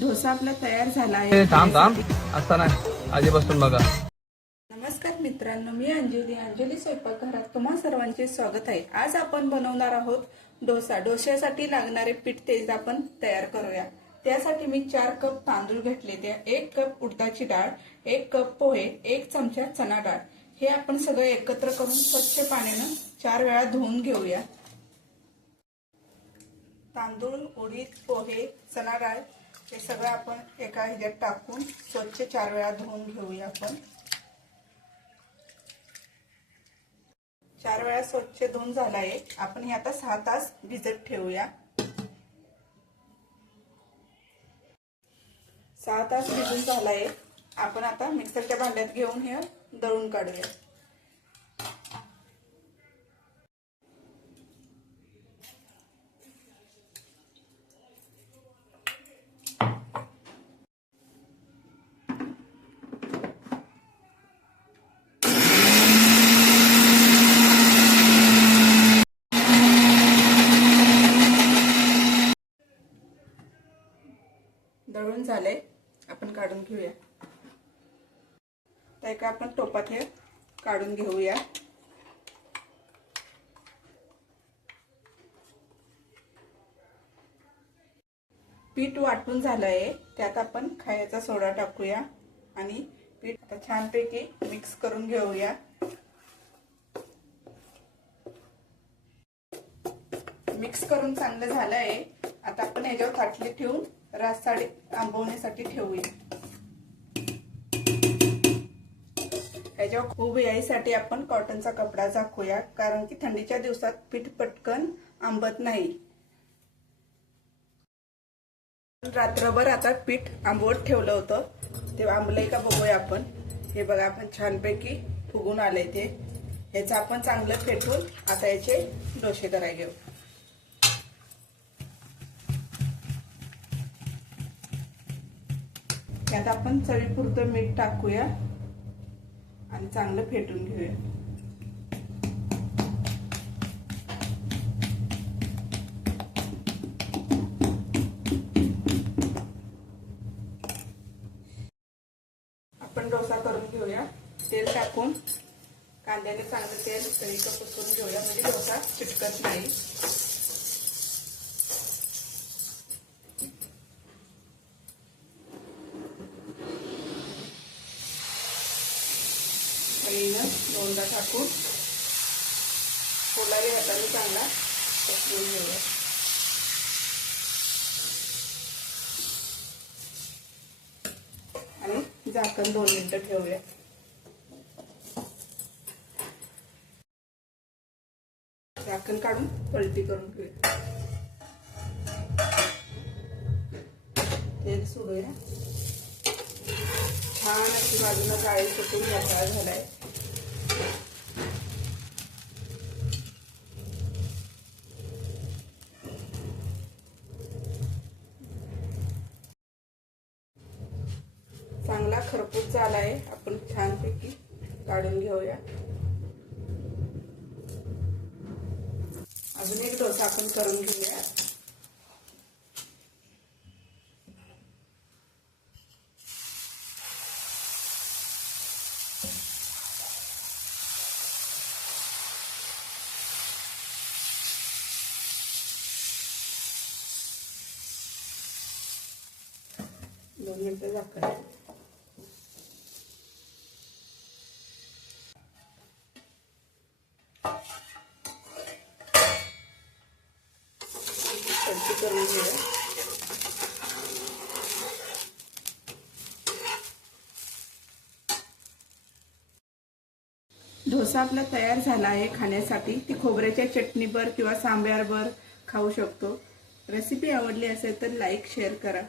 डोसा आपला तयार झाला आहे. थांब थांब. असता नाही. आधीपासून बघा. नमस्कार मित्रांनो मी अंजली. अंजली स्वयंपाकघरात तुम्हा सर्वांचे स्वागत आहे. आज आपण बनवणार आहोत डोसा. डोश्यासाठी लागणारे पीठ तेच आपण तयार करूया. त्यासाठी मी चार कप तांदूळ घेतले ते. एक कप उडदाची डाळ एक कप पोहे एक चमचा चना डाळ. हे आपण सगळं एकत्र करून स्वच्छ पाण्यानं चार वेळा धुवून घेऊया. तांदूळ उडीद पोहे चना डाळ हे सगळं आपण एका ह्याच्यात टाकून स्वच्छ चार वेळा धुवून घेऊया आपण. चार वेळा स्वच्छ धुवून झाला आहे आपण हे आता सहा तास भिजत ठेवूया. सहा तास भिजून झाला आहे आपण आता मिक्सरच्या भांड्यात घेऊन हे दळून काढूया. दळून झाले. आपण काढून घेऊया. तर एका आपण टोपात हे काढून घेऊया. पीठ वाटून झालंय. त्यात आपण खायचा सोडा टाकूया आणि पीठ आता छानपैकी मिक्स करून घेऊया. मिक्स करून चांगलं झालंय. आता आपण याच्यावर ताटली ठेवून रासाडी आंबवण्यासाठी ठेवूया. याच्यावर खूप याईसाठी आपण कॉटनचा कपडा झाकूया कारण की थंडीच्या दिवसात पीठ पटकन आंबत नाही. रात्रभर आता पीठ आंबवत ठेवलं होतं. ते आंबलंय का बघूया आपण. हे बघा आपण छानपैकी फुगून आलंय ते. ह्याचं आपण चांगलं फेटून आता याचे डोसे करायला घेऊ. त्यात आपण चवीपुरतं मीठ टाकूया आणि चांगलं फेटून घेऊया. आपण डोसा करून घेऊया. तेल टाकून. कांद्याने चांगलं तेल सगळीकडे पुसून घेऊया. म्हणजे डोसा चिटकत नाही. हळीनं दोनदा टाकून कोलारी हाताने चांगला पसरून घेऊया. आणि झाकण दोन मिनटं ठेवूया. झाकण काढून पलटी करून घेऊया. तेल सोडूया. छान अशी बाजूला काळी सुटून मोकळा झालाय. चांगला खरपूस झालाय. आपण छानपैकी काढून घेऊया. अजून एक डोसा आपण करून घेऊया दोन मिनटं झाकण करून घेऊया. डोसा आपला तयार झाला आहे खाण्यासाठी. ती खोबऱ्याच्या चटणीवर किंवा सांब्यावर खाऊ शकतो. रेसिपी आवडली असेल तर लाईक शेअर करा.